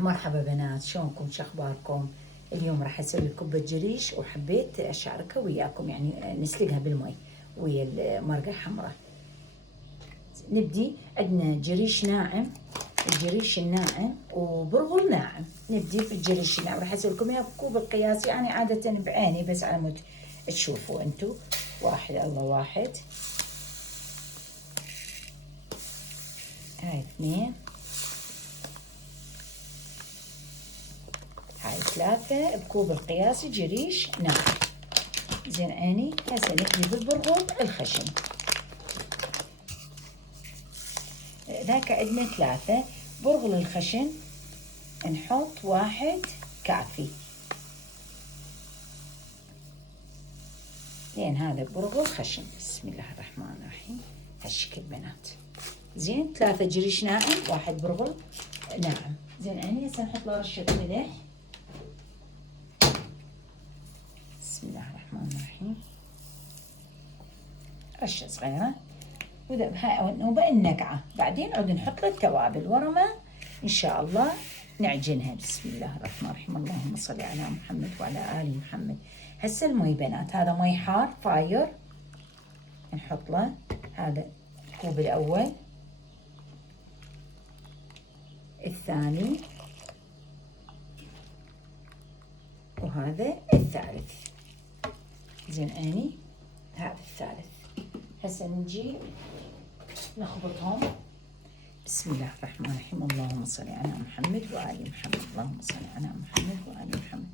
مرحبا بنات، شلونكم؟ شخباركم؟ اليوم راح اسوي كبة جريش وحبيت اشاركها وياكم، يعني نسلقها بالمي ويا المرقة حمراء. نبدي، عندنا جريش ناعم، الجريش الناعم وبرغل ناعم. نبدي بالجريش الناعم، راح اسوي لكم اياه بكوب القياس، يعني عادة بعيني بس على مود تشوفوا انتو. واحد، الله واحد، هاي اثنين، هاي ثلاثة بكوب القياسي جريش ناعم. زين عيني. هسه نبدي بالبرغل الخشن، ذاك عندنا ثلاثة. برغل الخشن نحط واحد كافي، لين هذا برغل خشن. بسم الله الرحمن الرحيم، هالشكل بنات. زين، ثلاثة جريش ناعم، واحد برغل ناعم. زين عيني. هسه نحط له رشة ملح. بسم الله الرحمن الرحيم، رشة صغيرة، وبقى النقعة. بعدين عود نحط له التوابل ورا ما إن شاء الله نعجنها. بسم الله الرحمن الرحيم، اللهم صل على محمد وعلى آل محمد. هسه المي بنات، هذا مي حار فاير، نحط له هذا الكوب الأول، الثاني، وهذا الثالث. زين عيني، هذا الثالث. هسه نجي نخبطهم. بسم الله الرحمن الرحيم، اللهم صل على محمد وآل محمد، اللهم صل على محمد وآل محمد.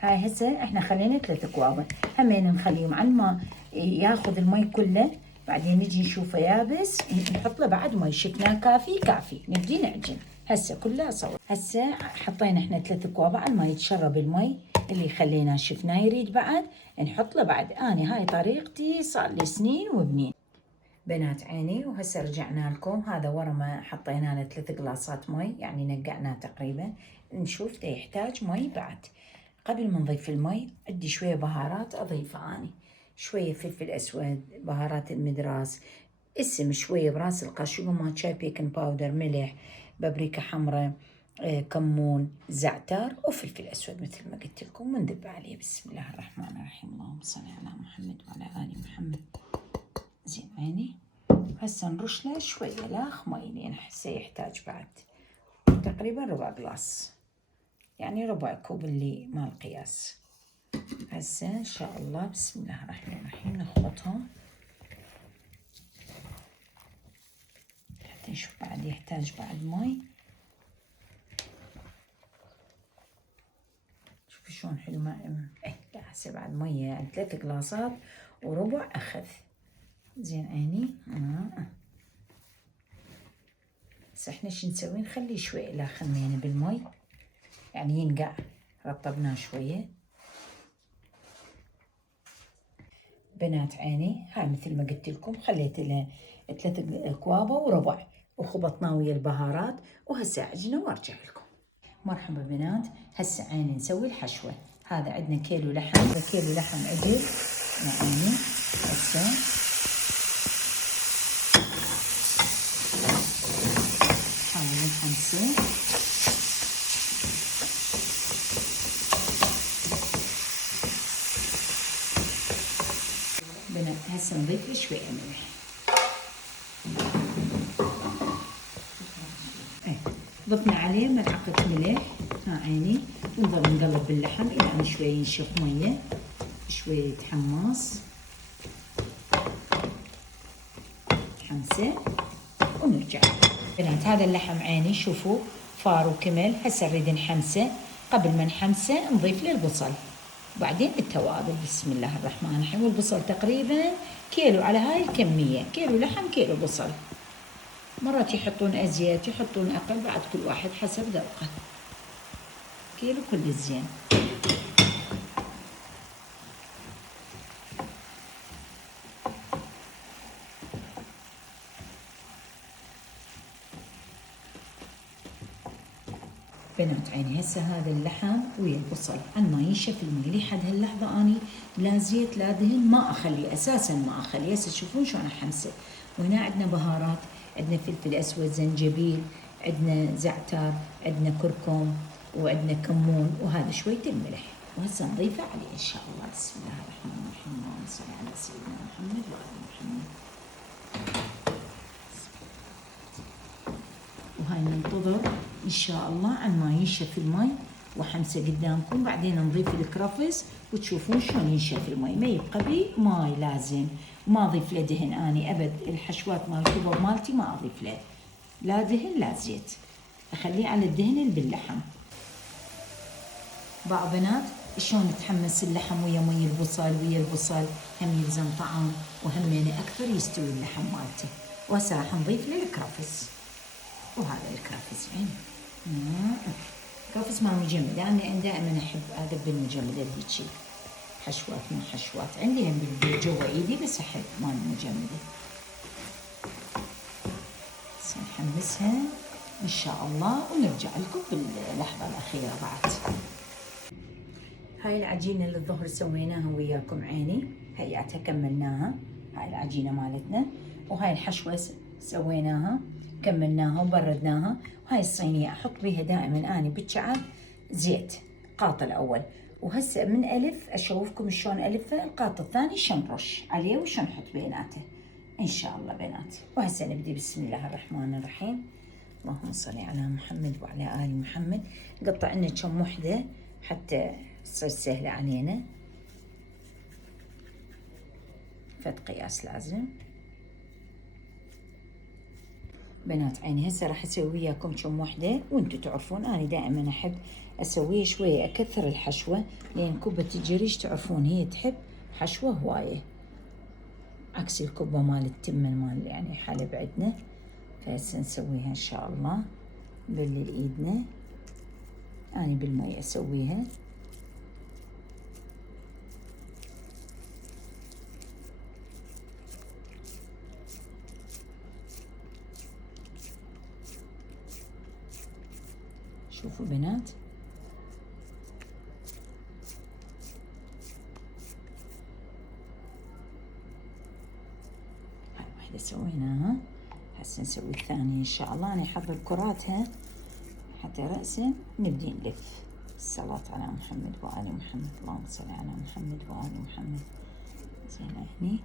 هاي هسه احنا خلينا 3 اكواب، همين نخليهم على ما ياخذ المي كله، بعدين نجي نشوفه يابس نحط له بعد مي. شفناه كافي، نبدي نعجن. هسه كلها صور. هسه حطينا احنا 3 اكواب على ما يتشرب المي اللي خليناه، شفناه يريد بعد نحط له بعد. اني هاي طريقتي صار لي سنين وبنين بنات عيني. وهسه رجعنا لكم، هذا ورا ما حطينا له 3 قلاصات مي، يعني نقعناه تقريبا. نشوف ده يحتاج مي بعد. قبل ما نضيف المي عندي شويه بهارات اضيفها اني، شويه فلفل اسود، بهارات المدراس، اسم شويه براس القش، وما شاي بيكن باودر، ملح، بابريكا حمراء، كمون، زعتر، وفلفل اسود مثل ما قلت لكم، ونذب عليه. بسم الله الرحمن الرحيم، اللهم صل على محمد وعلى ال محمد. زين عيني. هسه نرش له شويه لاخ مي، لين هسه يحتاج بعد تقريبا ربع قلاص، يعني ربع كوب اللي مال القياس. هسه ان شاء الله بسم الله الرحمن الرحيم نخلطهم حتى نشوف بعد يحتاج بعد مي. شوفوا شلون حلو. ما لا هسه بعد مية، يعني 3 قلاصات وربع اخذ. زين عيني. هسه احنا شو نسوي؟ نخليه شوي لا خمينا بالمي، يعني ينقع، رطبناه شويه. بنات عيني، هاي مثل ما قلت لكم خليت له 3 اكواب وربع، وخبطناه ويا البهارات. وهسه عجنه وارجع لكم. مرحبا بنات. هسه عيني نسوي الحشوه. هذا عندنا كيلو لحم، كيلو لحم عجل يا عيني. هسه حاول نحمسه. بنات هسه نضيف له شويه ملح. ضفنا عليه ملعقة ملح، ها عيني. ونظل نقلب باللحم إلى أن شوي ينشف مية، شوي يتحمص حمسة، ونرجع. بنات هذا اللحم عيني شوفوا فار وكمل. هسه نريد نحمسه. قبل ما نحمسه نضيف له البصل، بعدين التوابل. بسم الله الرحمن الرحيم. والبصل تقريبا كيلو على هاي الكمية، كيلو لحم كيلو بصل. مرات يحطون أزيت، يحطون أقل، بعد كل واحد حسب ذوقه. كيلو كل الزين. بنات عيني هسه هذا اللحم ويا البصل عندما ينشف المي. لحد هاللحظة أني لا زيت لا دهن، ما أخليه أساسا، ما أخليه. هسه تشوفون شلون أحمسه. وهنا عندنا بهارات، عندنا فلفل أسود، زنجبيل، عندنا زعتر، عندنا كركم، وعندنا كمون، وهذا شوية الملح. وهسه نضيفه عليه إن شاء الله. بسم الله الرحمن الرحيم. اللهم صل على سيدنا محمد وآل محمد. وهاي ننتظر إن شاء الله عن ما ينشف المي، وحمسه قدامكم. بعدين نضيف الكرفس وتشوفون شلون ينشف المي، ما يبقى بي ماي لازم. وما أضيف له دهن أني أبد. الحشوات مال الكباب مالتي ما أضيف له لا دهن لا زيت، أخليه على الدهن اللي باللحم. باعوا بنات شلون يتحمس اللحم ويا مي البصل، ويا البصل هم يلزم طعام، وهم أكثر يستوي اللحم مالتي. وهسه راح نضيف له الكرفس. وهذا الكرفس عين كرفس مال مجمد. أنا دائما أحب أذب المجمد هيجي، حشوات من حشوات عندي هم جوا إيدي، بس أحب مال المجمدة. نحمسها إن شاء الله ونرجع لكم باللحظة الأخيرة بعد. هاي العجينة اللي الظهر سويناها وياكم عيني، هياتها كملناها. هاي العجينة مالتنا، وهاي الحشوة سويناها كملناها وبردناها. وهاي الصينية أحط بيها دائما أنا بالشعر زيت قاطع الأول، وهسه من ألف أشوفكم شلون ألفه. القاط الثاني شلون نرش عليه وشلون نحط بيناته إن شاء الله بنات. وهسه نبدي. بسم الله الرحمن الرحيم. اللهم صل على محمد وعلى آل محمد. نقطع لنا كم وحدة حتى تصير سهلة علينا، فد قياس لازم. بنات عيني هسه راح اسوي وياكم كم وحده، وانتم تعرفون انا دائما احب اسويه شويه اكثر الحشوه، لان كبه الجريش تعرفون هي تحب حشوه هوايه، عكس الكبه مال التمن مال يعني حلب عندنا. فهسه نسويها ان شاء الله. نبلل ايدنا، انا بالمي اسويها. شوفوا بنات، هاي واحدة سويناها. هسه نسوي الثانية إن شاء الله. أنا أحضر كراتها حتى رأسا نبدي نلف. الصلاة على محمد وآل محمد. اللهم صل على محمد وآل محمد. زين هني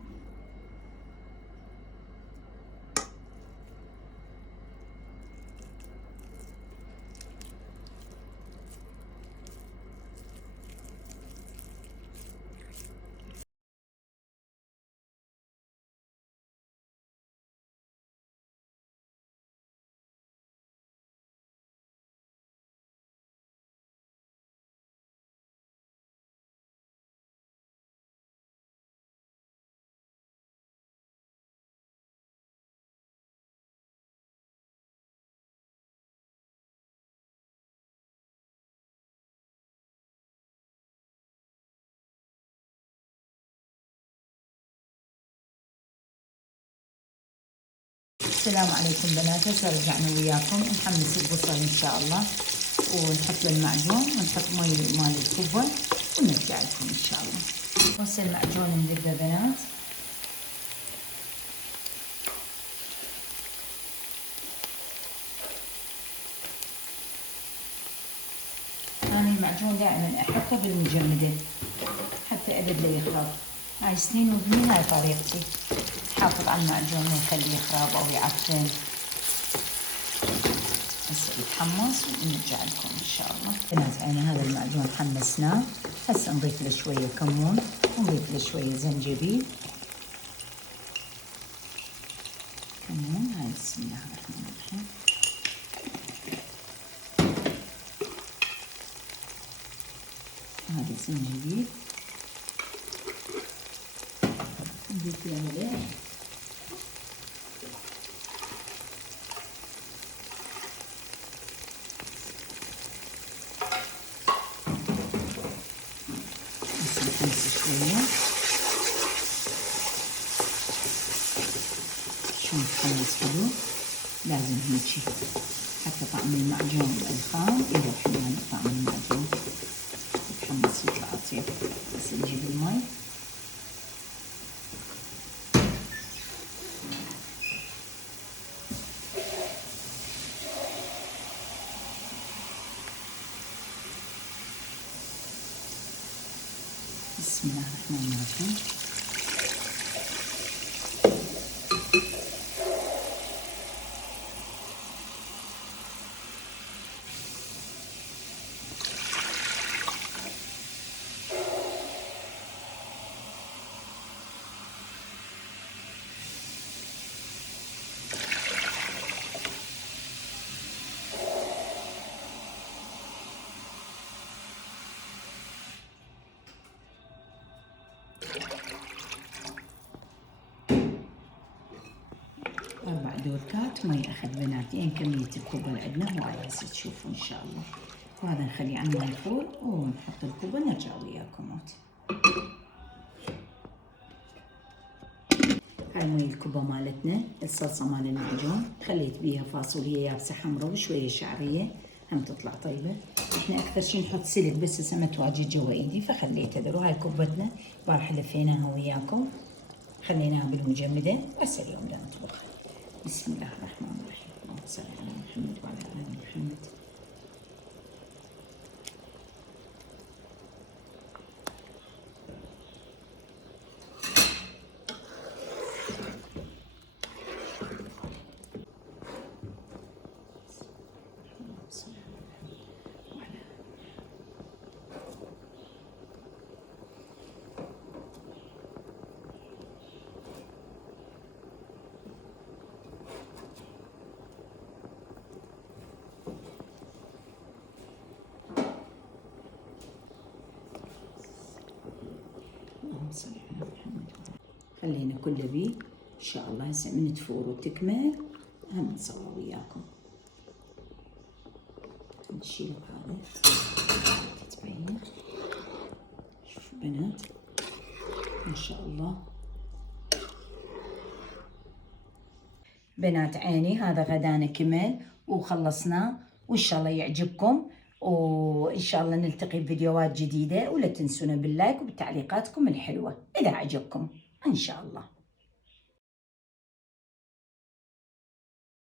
السلام عليكم بنات. هسه رجعنا وياكم نحمس البصل ان شاء الله، ونحط له المعجون، ونحط مي مال الكبه، ونرجع لكم ان شاء الله. هسه المعجون نذبه بنات. انا المعجون دائما احطه بالمجمده حتى ابد لا يخرب. هاي سنين وسنين هاي طريقتي، حافظ على المعجون ما يخليه يخرب او يعفن. هسه يتحمص ونرجع لكم ان شاء الله. بنات عيني هذا المعجون حمسناه. هسه نضيف له شويه كمون، ونضيف له شويه زنجبيل. كمون. هاي بسم الله الرحمن الرحيم. هذا الزنجبيل نضيف له ملح. شوية شلون تخلص حلو. لازم هيجي حتى طعم المعجون الخام يروح يعني طعم المعجون يتحمص يطلع أطيب. بس نجيب المي. بسم الله الرحمن الرحيم. أربع دوركات مي أخذ بناتين. كمية الكوب اللي عندنا هواية هسه تشوفوا إن شاء الله. وهذا نخليه على الماء يفور ونحط الكوب ونرجع وياكم. هاي مي الكوبا مالتنا الصلصة مال المعجون، خليت بيها فاصوليا يابسة حمراء وشوية شعرية هم تطلع طيبة. احنا أكثر شي نحط سلق بس هسه متواجد جوا إيدي فخليتها. ذروا هاي كوبتنا البارحة لفيناها وياكم، خليناها بالمجمدة هسه اليوم بدنا نطبخها. بسم الله الرحمن الرحيم. اللهم صل على محمد وعلى آل محمد. خلينا كله بيه ان شاء الله. هسه من تفور وتكمل هم نسوي وياكم. نشيل هذا تتبين. شوفوا بنات ما شاء الله. بنات عيني هذا غدانا كمل وخلصناه، وان شاء الله يعجبكم، وإن شاء الله نلتقي بفيديوهات جديدة. ولا تنسونا باللايك وبتعليقاتكم الحلوة إذا عجبكم إن شاء الله.